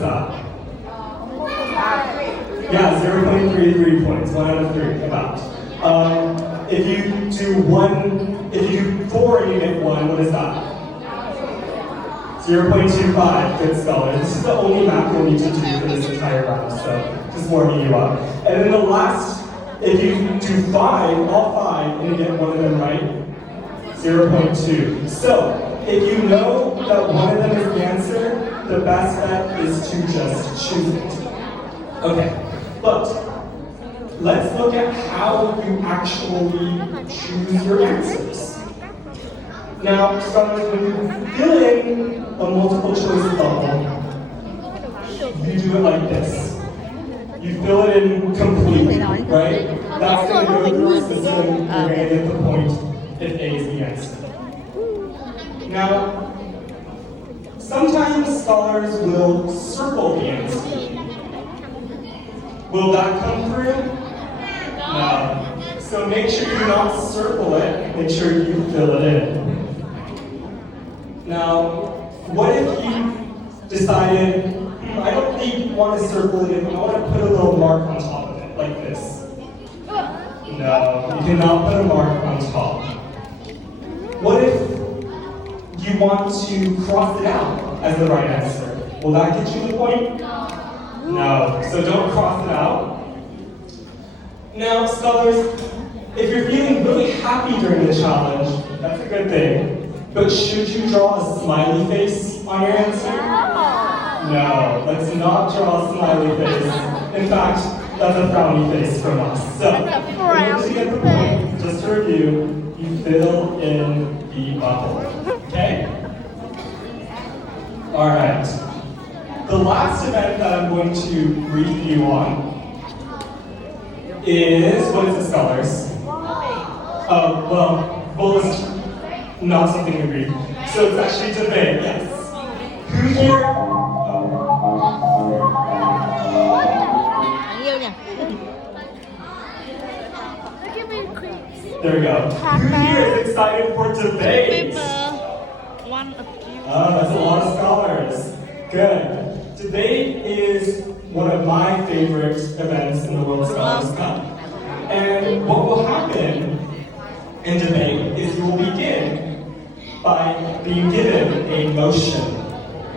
is that? Yeah, 0.33 points, 1 out of 3, about. If you do 4 and you get 1, what is that? 0.25, good scholars. This is the only math you'll need to do for this entire round, so just warming you up. And then the last, if you do 5, all 5, and you get one of them right, 0.2. So, if you know that one of them is the answer, the best bet is to just choose it. Okay, but let's look at how you actually choose your answers. Now, scholars, when you fill in a multiple choice bubble, you do it like this. You fill it in completely, right? That's going to go through a system, you're going to get the point if A is the answer. Now, sometimes scholars will circle the answer. Will that come through? No. So make sure you do not circle it, make sure you fill it in. Now, what if you decided, I don't really want to circle it in, I want to put a little mark on top of it, like this. No, you cannot put a mark on top. What if you want to cross it out as the right answer? Will that get you the point? No, so don't cross it out. Now, scholars, if you're feeling really happy during the challenge, that's a good thing. But should you draw a smiley face on your answer? No, let's not draw a smiley face. In fact, that's a frowny face from us. So, in order to get the point, just to review, you fill in the bubble. Okay? Alright. The last event that I'm going to brief you on is, what is the scholars? Oh, well, bull is not something we read. So it's actually debate, yes. Who here? There we go. Who here is excited for debate? Oh, that's a lot of scholars. Good. Debate is one of my favorite events in the World Scholars Cup. And what will happen in debate is you will begin by being given a motion.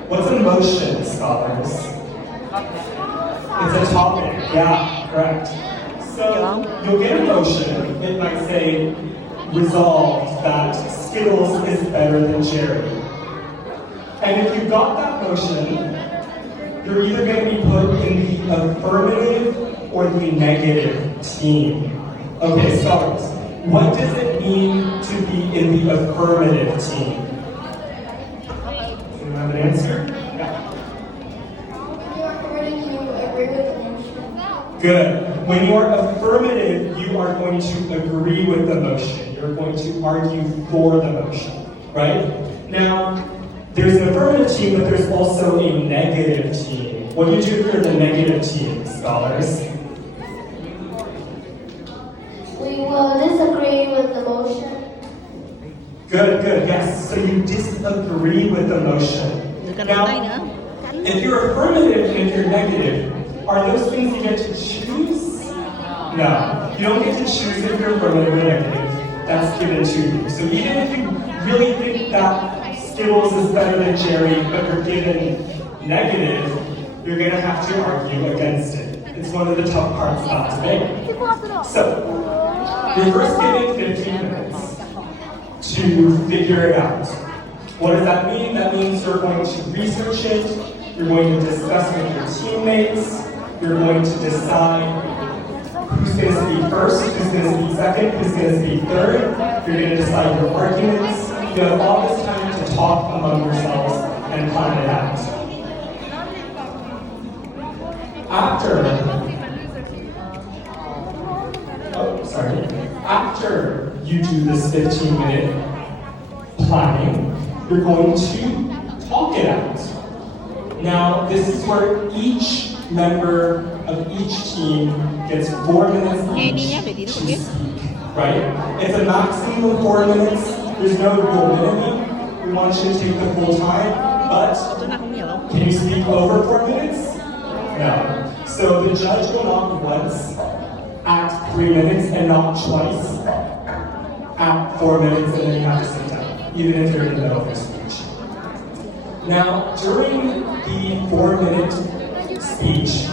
What's a motion, scholars? It's a topic. Yeah, correct. So you'll get a motion. It might say, resolved that Skittles is better than Jerry. And if you got that motion, you're either going to be put in the affirmative or the negative team. Okay, scholars, what does it mean to be in the affirmative team? Anyone have an answer? Yeah. Good. When you are affirmative, you are going to agree with the motion. You're going to argue for the motion, right? Now, there's an affirmative team, but there's also a negative team. What do you do if you're the negative team, scholars? We will disagree with the motion. Good, yes. So you disagree with the motion. Now, if you're affirmative and if you're negative, are those things you get to choose? No. You don't get to choose if you're affirmative or negative. That's given to you. So even if you really think that Skittles is better than Jerry, but you're given negative, you're going to have to argue against it. It's one of the tough parts of debate. So, you're first given 15 minutes to figure it out. What does that mean? That means you're going to research it, you're going to discuss with your teammates, you're going to decide who's going to speak first, who's going to speak second, who's going to speak third. You're going to decide your arguments. You have all this time to talk among yourselves and plan it out. After you do this 15-minute planning, you're going to talk it out. Now, this is where each member of each team gets 4 minutes each to speak, right? It's a maximum of 4 minutes. There's no real minimum. We want you to take the full time, but can you speak over 4 minutes? No. So the judge will knock once at 3 minutes and not twice at 4 minutes, and then you have to sit down, even if you're in the middle of your speech. Now, during the 4-minute speech,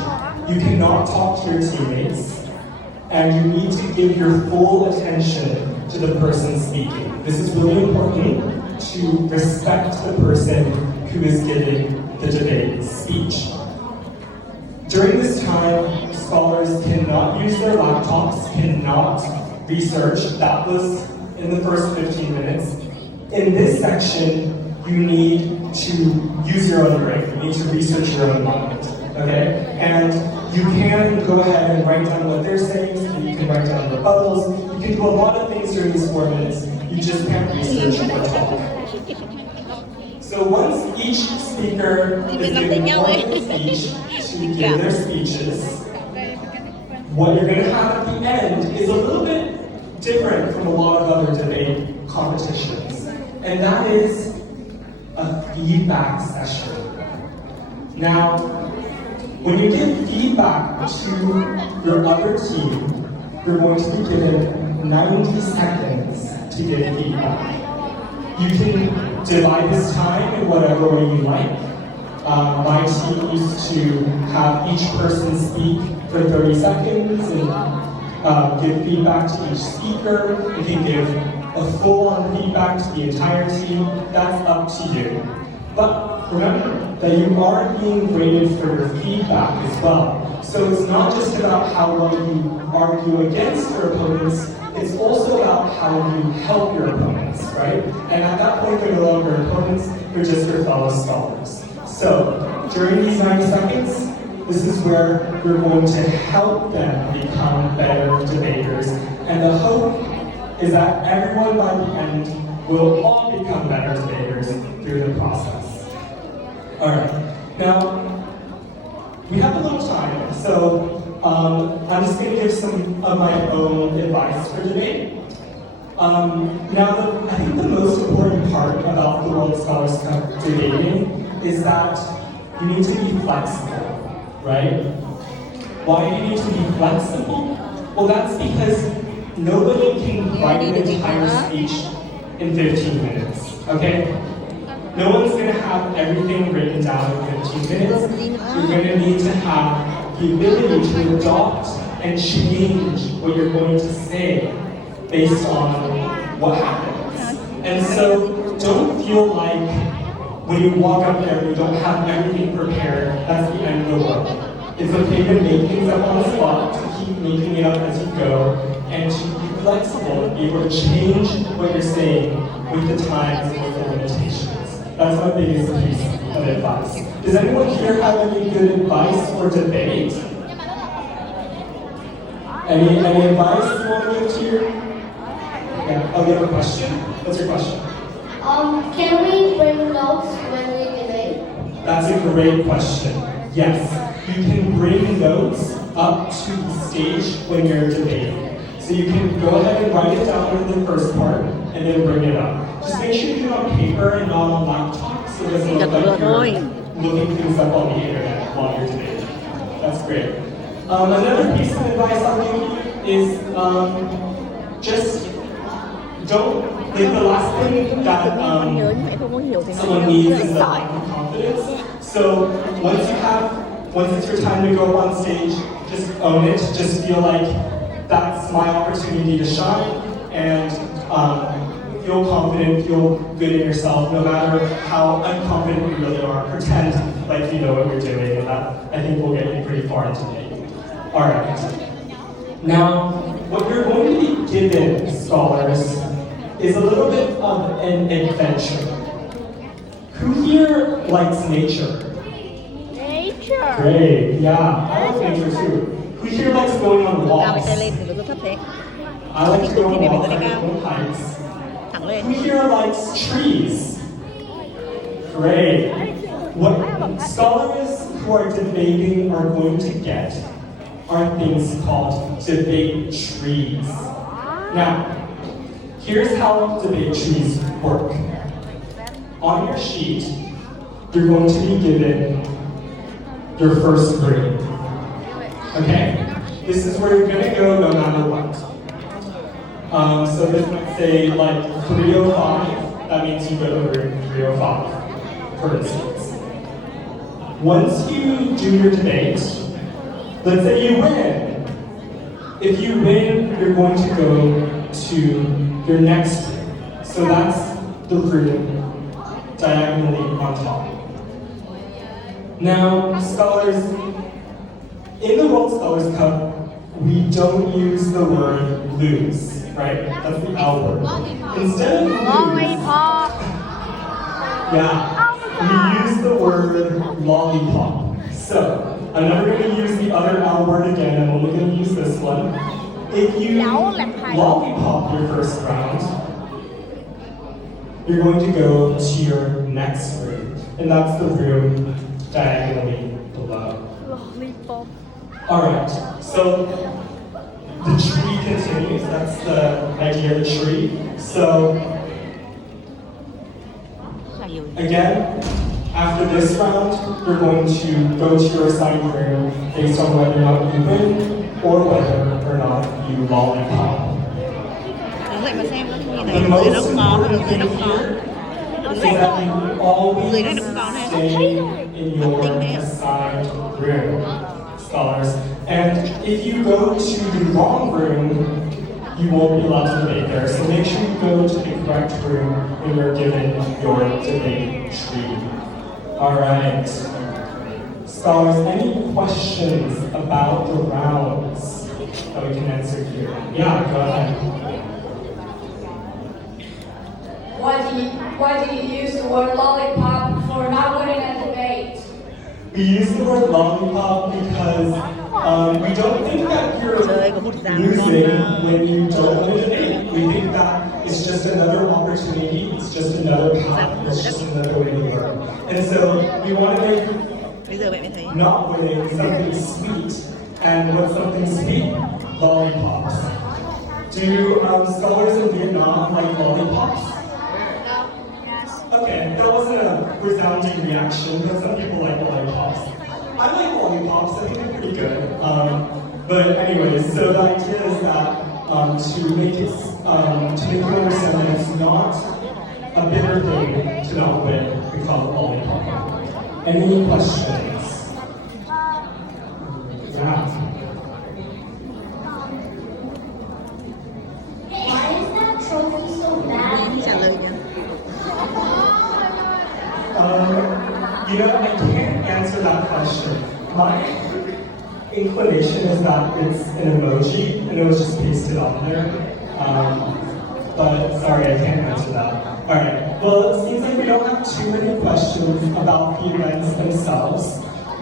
you cannot talk to your teammates, and you need to give your full attention to the person speaking. This is really important to respect the person who is giving the debate speech. During this time, scholars cannot use their laptops, cannot research. That was in the first 15 minutes. In this section, you need to use your own brain. You need to research your own mind, okay? And you can go ahead and write down what they're saying, so you can write down rebuttals. You can do a lot of things during these 4 minutes. You just can't research or talk. So once each speaker is given 1 minute speech to give their speeches, what you're going to have at the end is a little bit different from a lot of other debate competitions, and that is a feedback session. Now, when you give feedback to your other team, you're going to be given 90 seconds to give feedback. You can divide this time in whatever way you like. My team used to have each person speak for 30 seconds and give feedback to each speaker. You can give a full-on feedback to the entire team. That's up to you. But remember that you are being graded for your feedback as well. So it's not just about how well you argue against your opponents, it's also about how you help your opponents, right? And at that point, they're no longer opponents, they're just your fellow scholars. So during these 90 seconds, this is where you're going to help them become better debaters. And the hope is that everyone by the end will all become better debaters through the process. All right, now we have a little time, so I'm just going to give some of my own advice for debate. Now, I think the most important part about the World Scholars Cup debating is that you need to be flexible, right? Why do you need to be flexible? Well, that's because nobody can write an entire speech in 15 minutes, okay? No one's going to have everything written down in 15 minutes. You're going to need to have the ability to adopt and change what you're going to say based on what happens. And so don't feel like when you walk up there and you don't have everything prepared, that's the end of the world. It's okay to make things up on the spot, to keep making it up as you go, and to be flexible, be able to change what you're saying with the times and with the limitations. That's my biggest piece of advice. Does anyone here have any good advice for debate? Any advice you want to give to your? Yeah. Oh, you have a question? What's your question? Can we bring notes when we debate? That's a great question. Yes, you can bring notes up to the stage when you're debating. So you can go ahead and write it down in the first part and then bring it up. Just make sure you do it on paper and not on laptop so it doesn't look like you're looking things up on the internet while you're debating. That's great. Another piece of advice I'll give you is just don't, like the last thing that someone needs is a lack of confidence. So once it's your time to go up on stage, just own it. Just feel like that's my opportunity to shine, and feel confident, feel good in yourself, no matter how unconfident you really are. Pretend like you know what you're doing, and that, I think, will get you pretty far in today. All right. Now, what you're going to be given, scholars, is a little bit of an adventure. Who here likes nature? Nature. Great, yeah, I like nature too. Who here likes going on walks? I like to go on walks, I like on hikes. Who here likes trees? Great. What scholars who are debating are going to get are things called debate trees. Now, here's how debate trees work. On your sheet, you're going to be given your first room. Okay? This is where you're gonna go no matter what. So this might say like 305, that means you go to room 305, for instance. Once you do your debate, let's say you win. If you win, you're going to go to your next room. So that's the room diagonally on top. Now, scholars, in the World Scholars Cup, we don't use the word lose, right? That's the L word. Instead of lose, Lollipop. yeah, we use the word lollipop. So, I'm never going to use the other L word again, I'm only going to use this one. If you lollipop your first round, you're going to go to your next room, and that's the room diagonally below. Lollipop. Alright, so the tree continues, that's the idea of the tree. So, again, after this round, you're going to go to your assigned room based on whether or not you win or whether or not you lollipop. Vậy mà xem nó như The này, most người nó ngon, important người nó thing ngon. here is that you always Người nó đừng còn ha. stay in your assigned room, scholars. And if you go to the wrong room, you won't be allowed to debate there. So make sure you go to the correct room when you're given your debate tree. Alright. Scholars, any questions about the rounds that we can answer here? Yeah, go ahead. Why do you use the word lollipop for not winning a debate? We use the word lollipop because we don't think that you're losing when you don't win a debate. We think that it's just another opportunity, it's just another path, it's just another way to learn. And so we want to make Bây giờ mẹ mới thấy. not winning something sweet. And what's something sweet? Lollipops. Do scholars in Vietnam like lollipops? Okay, that wasn't a resounding reaction, but some people like lollipops. I like lollipops, I think they're pretty good. But anyways, so the idea is that to make you understand that it's not a bitter thing to not win, we call it lollipop. Any questions? Yeah. Why is that trophy so bad? Trả lời nhá. You know, I can't answer that question. My inclination is that it's an emoji and it was just pasted on there. But sorry, I can't answer that. Alright, well, it seems like we don't have too many questions about the events themselves.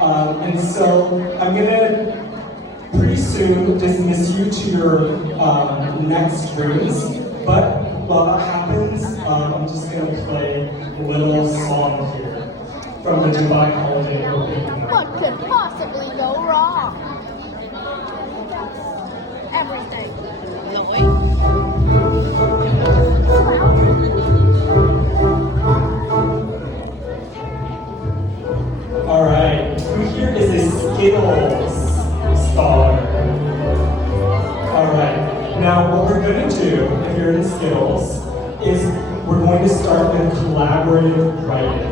And so I'm gonna pretty soon dismiss you to your next rooms. But while that happens, I'm just gonna play a little song here from the Dubai Holiday Opening. What could possibly go wrong? Everything. Lỗi. Alright, who here is a Skittles scholar? Alright, now what we're going to do, if you're in Skittles, is we're going to start with collaborative writing.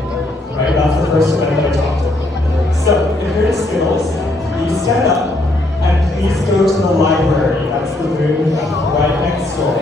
Right, that's the first event that I talked about. So, if you're in Skittles, please stand up and please go to the library. That's the room right next door.